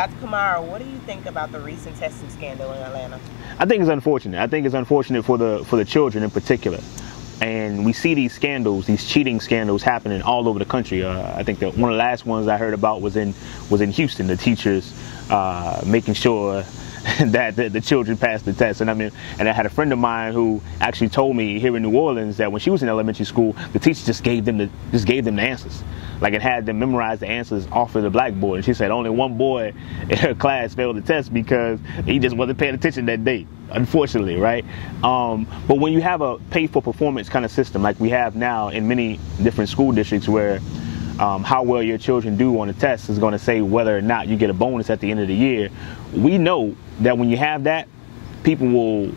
Dr. Kamara, what do you think about the recent testing scandal in Atlanta? I think it's unfortunate. I think it's unfortunate for the children in particular. And we see these scandals, these cheating scandals happening all over the country. I think that one of the last ones I heard about was in Houston, the teachers making sure that the children passed the test. And I had a friend of mine who actually told me here in New Orleans that when she was in elementary school, the teacher just gave them the answers. Like, it had them memorize the answers off of the blackboard. And she said only one boy in her class failed the test because he just wasn't paying attention that day, unfortunately, right? But when you have a pay-for-performance kind of system like we have now in many different school districts where how well your children do on a test is going to say whether or not you get a bonus at the end of the year, we know that when you have that, people will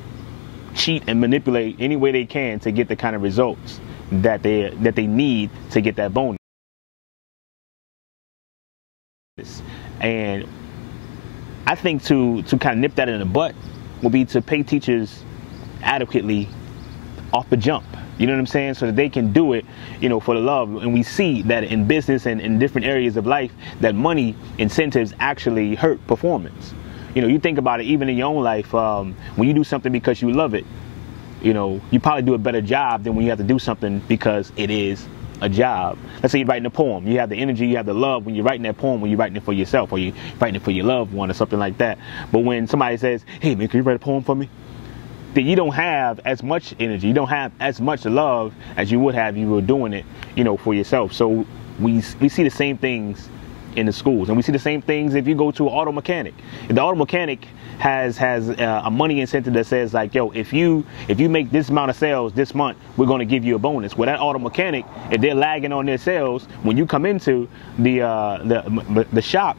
cheat and manipulate any way they can to get the kind of results that they need to get that bonus. And I think to kind of nip that in the butt would be to pay teachers adequately off the jump. You know what I'm saying? So that they can do it, for the love. And we see that in business and in different areas of life that money incentives actually hurt performance. You think about it even in your own life. When you do something because you love it, you probably do a better job than when you have to do something because it is a job. Let's say you're writing a poem. You have the energy, you have the love when you're writing that poem, when you're writing it for yourself, or you're writing it for your loved one or something like that. But when somebody says, hey man, can you write a poem for me? Then you don't have as much energy, you don't have as much love as you would have if you were doing it, for yourself. So we see the same things in the schools, and we see the same things if you go to an auto mechanic. If the auto mechanic has a money incentive that says like, yo, if you make this amount of sales this month, we're going to give you a bonus. Well, that auto mechanic, if they're lagging on their sales, when you come into the shop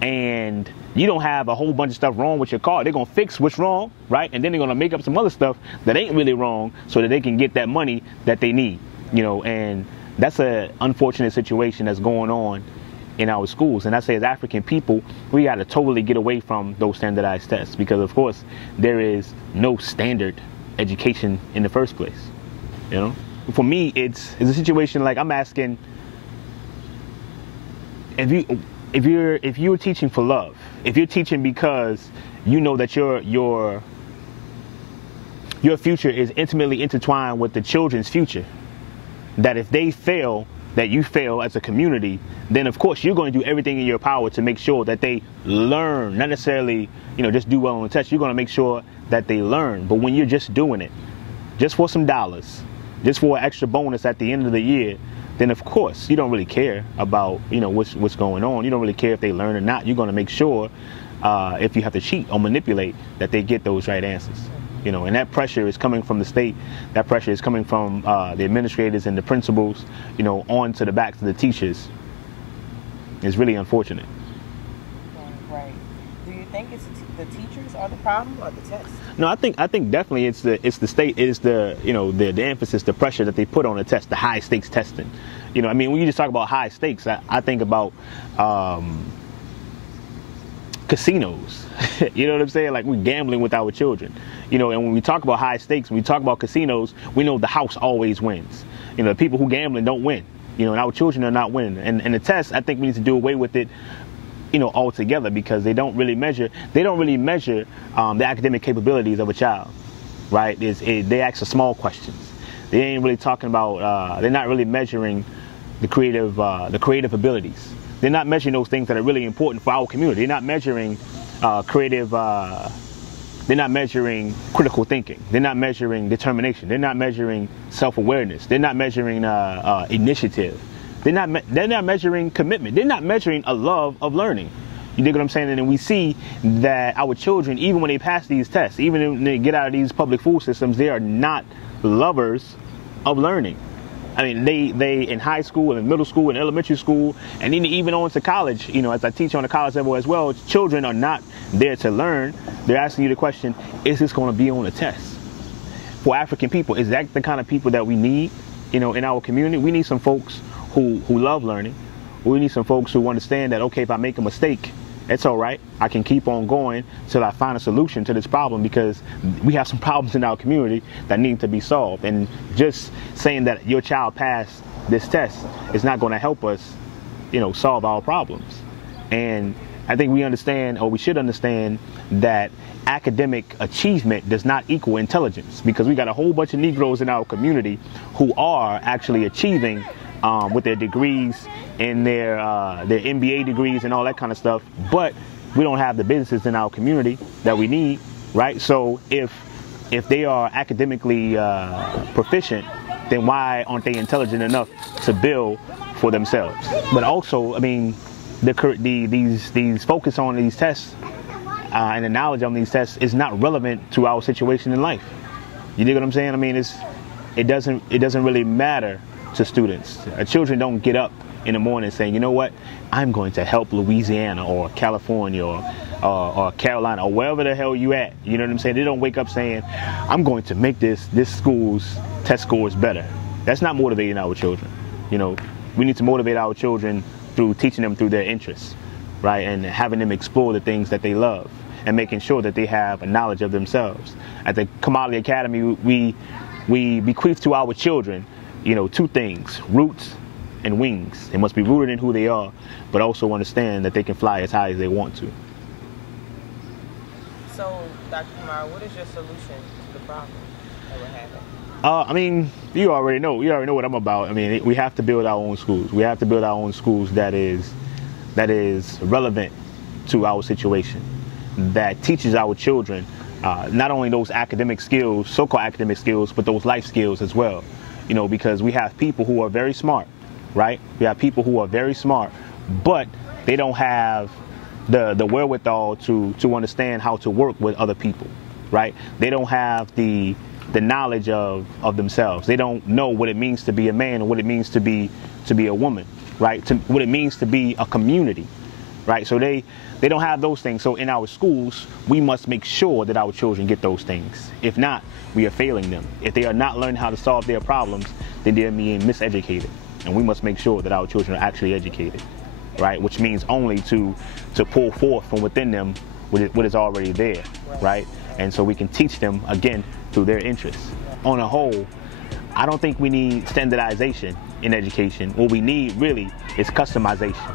and you don't have a whole bunch of stuff wrong with your car, they're going to fix what's wrong, right? And then they're going to make up some other stuff that ain't really wrong so that they can get that money that they need, and that's an unfortunate situation that's going on in our schools. And I say, as African people, we got to totally get away from those standardized tests, because of course there is no standard education in the first place. For me, it's a situation like I'm asking, if you're teaching for love, if you're teaching because you know that your future is intimately intertwined with the children's future, that if they fail, that you fail as a community, then of course you're going to do everything in your power to make sure that they learn, not necessarily, just do well on the test. You're going to make sure that they learn. But when you're just doing it, just for some dollars, just for an extra bonus at the end of the year, then of course you don't really care about, what's going on. You don't really care if they learn or not. You're going to make sure, if you have to cheat or manipulate, that they get those right answers. And that pressure is coming from the state. That pressure is coming from the administrators and the principals, on to the backs of the teachers. It's really unfortunate. Right. Do you think it's the teachers are the problem or the test? No, I think definitely it's the state. It's the the emphasis, the pressure that they put on the test, the high stakes testing. When you just talk about high stakes, I think about casinos. You know what I'm saying? Like, we're gambling with our children. And when we talk about high stakes, when we talk about casinos, we know the house always wins. The people who gambling don't win. And our children are not winning. And the test, I think we need to do away with it, altogether, because they don't really measure the academic capabilities of a child, right? They ask the small questions. They ain't really talking about. They're not really measuring the creative abilities. They're not measuring those things that are really important for our community. They're not measuring they're not measuring critical thinking. They're not measuring determination. They're not measuring self-awareness. They're not measuring initiative. They're not measuring commitment. They're not measuring a love of learning. You dig what I'm saying? And then we see that our children, even when they pass these tests, even when they get out of these public school systems, they are not lovers of learning. I mean, they in high school and in middle school and elementary school, and even on to college, as I teach on the college level as well, children are not there to learn. They're asking you the question, is this going to be on a test? For African people, is that the kind of people that we need, in our community? We need some folks who love learning. We need some folks who understand that, okay, if I make a mistake, it's all right. I can keep on going till I find a solution to this problem, because we have some problems in our community that need to be solved. And just saying that your child passed this test is not going to help us, solve our problems. And I think we understand, or we should understand, that academic achievement does not equal intelligence, because we got a whole bunch of Negroes in our community who are actually achieving with their degrees and their MBA degrees and all that kind of stuff, but we don't have the businesses in our community that we need, right? So if they are academically proficient, then why aren't they intelligent enough to build for themselves? But also, I mean, these focus on these tests and the knowledge on these tests is not relevant to our situation in life. You dig what I'm saying? I mean, it doesn't really matter to students. Children don't get up in the morning saying, you know what, I'm going to help Louisiana or California or Carolina or wherever the hell you at. You know what I'm saying? They don't wake up saying, I'm going to make this school's test scores better. That's not motivating our children. You know, we need to motivate our children through teaching them through their interests, right? And having them explore the things that they love and making sure that they have a knowledge of themselves. At the Kamali Academy, we bequeath to our children, you know, two things: roots and wings. They must be rooted in who they are, but also understand that they can fly as high as they want to. So, Dr. Kumar, what is your solution to the problem that we're having? I mean, you already know what I'm about. I mean, we have to build our own schools. We have to build our own schools that is relevant to our situation, that teaches our children not only those academic skills, so-called academic skills, but those life skills as well. You know, because we have people who are very smart, right? We have people who are very smart, but they don't have the wherewithal to understand how to work with other people, right? They don't have the knowledge of themselves. They don't know what it means to be a man or what it means to be a woman, right? What it means to be a community, right? So they don't have those things. So in our schools, we must make sure that our children get those things. If not, we are failing them. If they are not learning how to solve their problems, then they're being miseducated. And we must make sure that our children are actually educated, right? Which means only to pull forth from within them what is already there, right? And so we can teach them, again, through their interests. On a whole, I don't think we need standardization in education. What we need really is customization.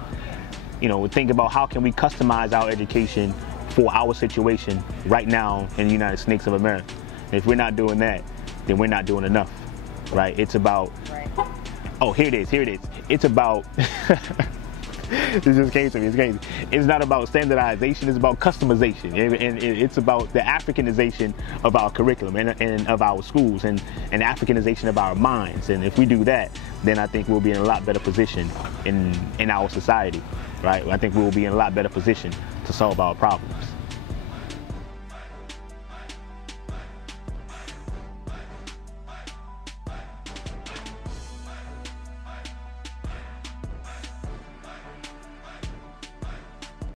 You know, think about how can we customize our education for our situation right now in the United States of America. And if we're not doing that, then we're not doing enough, right? It's about, oh, here it is. It's about, this just came to me, it's not about standardization, it's about customization. And it's about the Africanization of our curriculum and of our schools and Africanization of our minds. And if we do that, then I think we'll be in a lot better position in our society, right? I think we'll be in a lot better position to solve our problems.